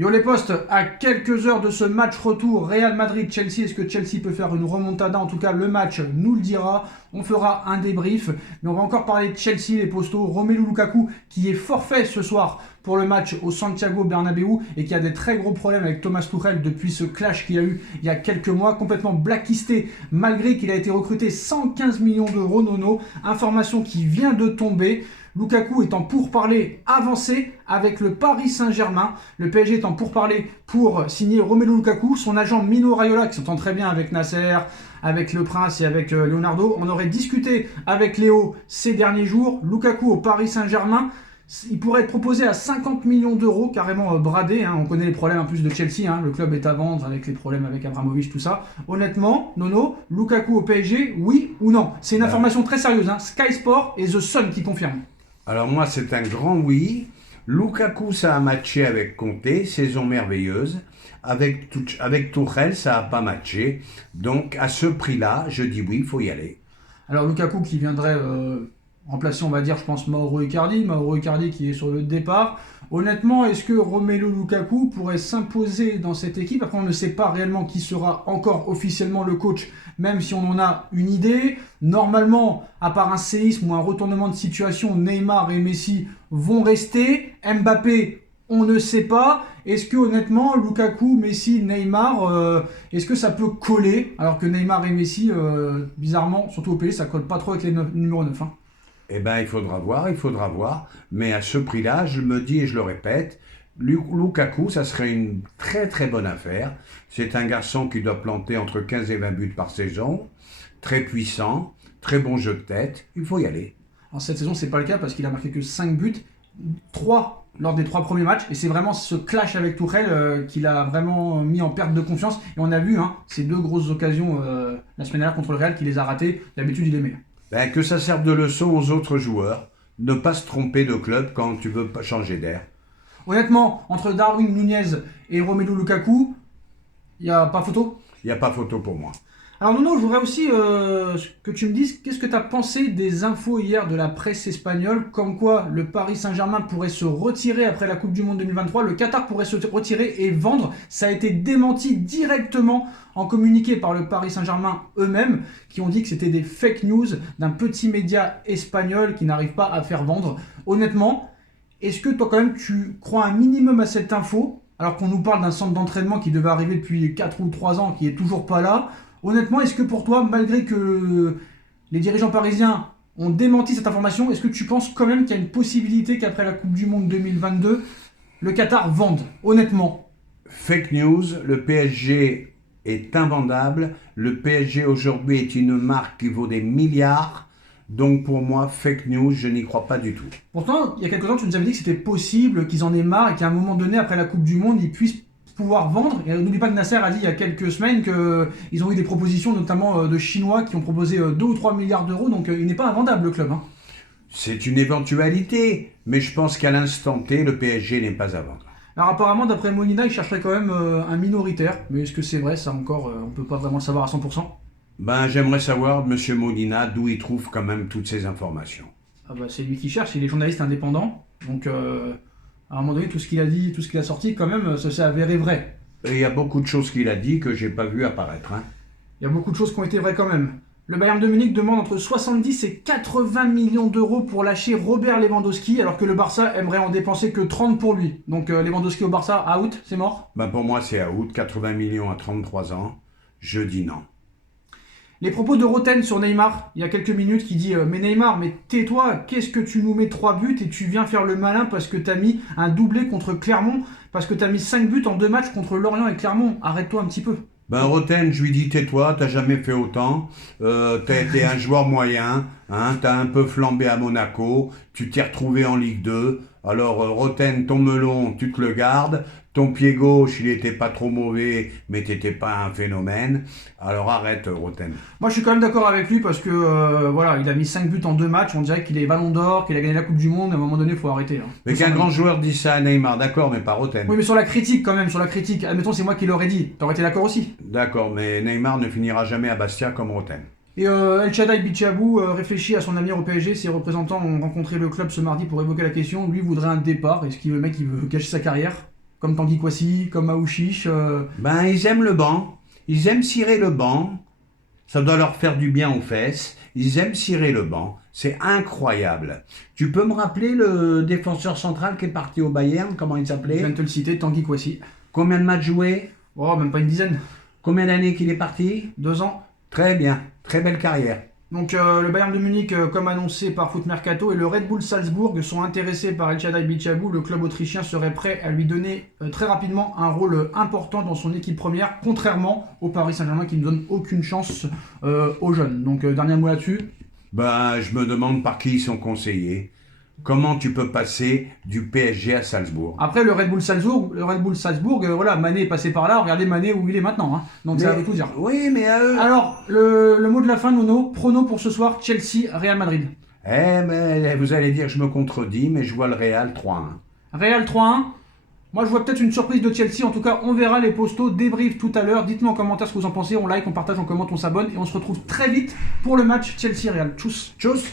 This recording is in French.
Yo les postes, à quelques heures de ce match retour Real Madrid-Chelsea, est-ce que Chelsea peut faire une remontada? En tout cas, le match nous le dira. On fera un débrief. Mais on va encore parler de Chelsea, les postos. Romelu Lukaku, qui est forfait ce soir pour le match au Santiago Bernabéu et qui a des très gros problèmes avec Thomas Tuchel depuis ce clash qu'il y a eu il y a quelques mois. Complètement blacklisté, malgré qu'il a été recruté 115 millions d'euros, Nono. Information qui vient de tomber. Lukaku est en pourparlers avancé avec le Paris Saint-Germain. Le PSG est en pourparlers pour signer Romelu Lukaku. Son agent Mino Raiola, qui s'entend très bien avec Nasser, avec Le Prince et avec Leonardo. On aurait discuté avec Léo ces derniers jours. Lukaku au Paris Saint-Germain, il pourrait être proposé à 50 millions d'euros, carrément bradé. On connaît les problèmes en plus de Chelsea. Le club est à vendre avec les problèmes avec Abramovich, tout ça. Honnêtement, Nono, Lukaku au PSG, oui ou non? C'est une information très sérieuse. Sky Sport et The Sun qui confirment. Alors moi, c'est un grand oui. Lukaku, ça a matché avec Conte, saison merveilleuse. Avec Tuchel, ça n'a pas matché. Donc, à ce prix-là, je dis oui, il faut y aller. Alors, Lukaku qui viendrait remplacer, on va dire, je pense, Mauro Icardi. Mauro Icardi qui est sur le départ. Honnêtement, est-ce que Romelu Lukaku pourrait s'imposer dans cette équipe? Après, on ne sait pas réellement qui sera encore officiellement le coach, même si on en a une idée. Normalement, à part un séisme ou un retournement de situation, Neymar et Messi vont rester. Mbappé, on ne sait pas. Est-ce que honnêtement, Lukaku, Messi, Neymar, est-ce que ça peut coller? Alors que Neymar et Messi, bizarrement, surtout au PSG, ça colle pas trop avec les numéros 9. Eh bien, il faudra voir. Mais à ce prix-là, je me dis et je le répète, Lukaku, ça serait une très très bonne affaire. C'est un garçon qui doit planter entre 15 et 20 buts par saison, très puissant, très bon jeu de tête, il faut y aller. Alors cette saison, c'est pas le cas parce qu'il a marqué que 5 buts, 3 lors des 3 premiers matchs, et c'est vraiment ce clash avec Tuchel qu'il a vraiment mis en perte de confiance. Et on a vu ces 2 grosses occasions la semaine dernière contre le Real qu'il les a ratées. D'habitude, il les met. Que ça serve de leçon aux autres joueurs. Ne pas se tromper de club quand tu veux changer d'air. Honnêtement, entre Darwin Nunez et Romelu Lukaku, il n'y a pas photo? Il n'y a pas photo pour moi. Alors Nono, je voudrais aussi que tu me dises qu'est-ce que tu as pensé des infos hier de la presse espagnole, comme quoi le Paris Saint-Germain pourrait se retirer après la Coupe du Monde 2023, le Qatar pourrait se retirer et vendre. Ça a été démenti directement en communiqué par le Paris Saint-Germain eux-mêmes, qui ont dit que c'était des fake news d'un petit média espagnol qui n'arrive pas à faire vendre. Honnêtement, est-ce que toi quand même tu crois un minimum à cette info, alors qu'on nous parle d'un centre d'entraînement qui devait arriver depuis 4 ou 3 ans, qui est toujours pas là? Honnêtement, est-ce que pour toi, malgré que les dirigeants parisiens ont démenti cette information, est-ce que tu penses quand même qu'il y a une possibilité qu'après la Coupe du Monde 2022, le Qatar vende? Honnêtement. Fake news, le PSG est invendable. Le PSG aujourd'hui est une marque qui vaut des milliards. Donc pour moi, fake news, je n'y crois pas du tout. Pourtant, il y a quelques temps, tu nous avais dit que c'était possible, qu'ils en aient marre et qu'à un moment donné, après la Coupe du Monde, ils puissent pouvoir vendre. Et n'oublie pas que Nasser a dit il y a quelques semaines qu'ils ont eu des propositions, notamment de Chinois, qui ont proposé 2 ou 3 milliards d'euros. Donc il n'est pas invendable, le club. C'est une éventualité, mais je pense qu'à l'instant T, le PSG n'est pas à vendre. Alors apparemment, d'après Molina, il chercherait quand même un minoritaire. Mais est-ce que c'est vrai? Ça encore, on peut pas vraiment le savoir à 100%. J'aimerais savoir, M. Molina, d'où il trouve quand même toutes ces informations. C'est lui qui cherche, il est journaliste indépendant. Donc à un moment donné, tout ce qu'il a dit, tout ce qu'il a sorti, quand même, ça s'est avéré vrai. Et il y a beaucoup de choses qu'il a dit que j'ai pas vu apparaître. Il y a beaucoup de choses qui ont été vraies quand même. Le Bayern de Munich demande entre 70 et 80 millions d'euros pour lâcher Robert Lewandowski, alors que le Barça aimerait en dépenser que 30 pour lui. Donc Lewandowski au Barça, out, c'est mort? Pour moi, c'est out. 80 millions à 33 ans. Je dis non. Les propos de Roten sur Neymar, il y a quelques minutes, qui dit mais Neymar, mais tais-toi, qu'est-ce que tu nous mets 3 buts et tu viens faire le malin parce que t'as mis un doublé contre Clermont, parce que t'as mis 5 buts en 2 matchs contre Lorient et Clermont. Arrête-toi un petit peu. Roten, je lui dis tais-toi, t'as jamais fait autant, t'as été un joueur moyen, t'as un peu flambé à Monaco, tu t'es retrouvé en Ligue 2, alors Roten, ton melon, tu te le gardes, ton pied gauche, il était pas trop mauvais, mais t'étais pas un phénomène, alors arrête Roten. Moi je suis quand même d'accord avec lui parce que il a mis 5 buts en 2 matchs, on dirait qu'il est ballon d'or, qu'il a gagné la Coupe du Monde, à un moment donné il faut arrêter. Mais qu'un grand joueur dise ça à Neymar, d'accord, mais pas Roten. Oui mais sur la critique quand même, admettons c'est moi qui l'aurais dit, t'aurais été d'accord aussi? D'accord, mais Neymar ne finira jamais à Bastia comme Roten. Et El Shaddai Bichabou réfléchit à son avenir au PSG. Ses représentants ont rencontré le club ce mardi pour évoquer la question. Lui voudrait un départ. Est-ce que le mec il veut cacher sa carrière? comme Tanguy Kouassi, comme Aouchiche. Ben, ils aiment le banc. Ils aiment cirer le banc. Ça doit leur faire du bien aux fesses. Ils aiment cirer le banc. C'est incroyable. Tu peux me rappeler le défenseur central qui est parti au Bayern? Comment il Je s'appelait? viens de te le citer, Tanguy Kouassi. Combien de matchs joués? Oh, même pas une dizaine. Combien d'années qu'il est parti? 2 ans. Très bien. Très belle carrière. Donc le Bayern de Munich, comme annoncé par Foot Mercato, et le Red Bull Salzbourg sont intéressés par El Shaddai Bichabou. Le club autrichien serait prêt à lui donner très rapidement un rôle important dans son équipe première, contrairement au Paris Saint-Germain qui ne donne aucune chance aux jeunes. Donc dernier mot là-dessus. Ben, je me demande par qui ils sont conseillés. Comment tu peux passer du PSG à Salzbourg? Après le Red Bull Salzbourg, voilà, Mané est passé par là. Regardez Mané où il est maintenant. Hein. Donc ça veut tout dire. Oui, mais Alors le mot de la fin, Nono, prono pour ce soir, Chelsea, Real Madrid. mais vous allez dire que je me contredis, mais je vois le Real 3-1. Real 3-1. Moi, je vois peut-être une surprise de Chelsea. En tout cas, on verra les postos débrief tout à l'heure. Dites-nous en commentaire ce que vous en pensez. On like, on partage, on commente, on s'abonne. Et on se retrouve très vite pour le match Chelsea-Real. Tchuss. Tchuss.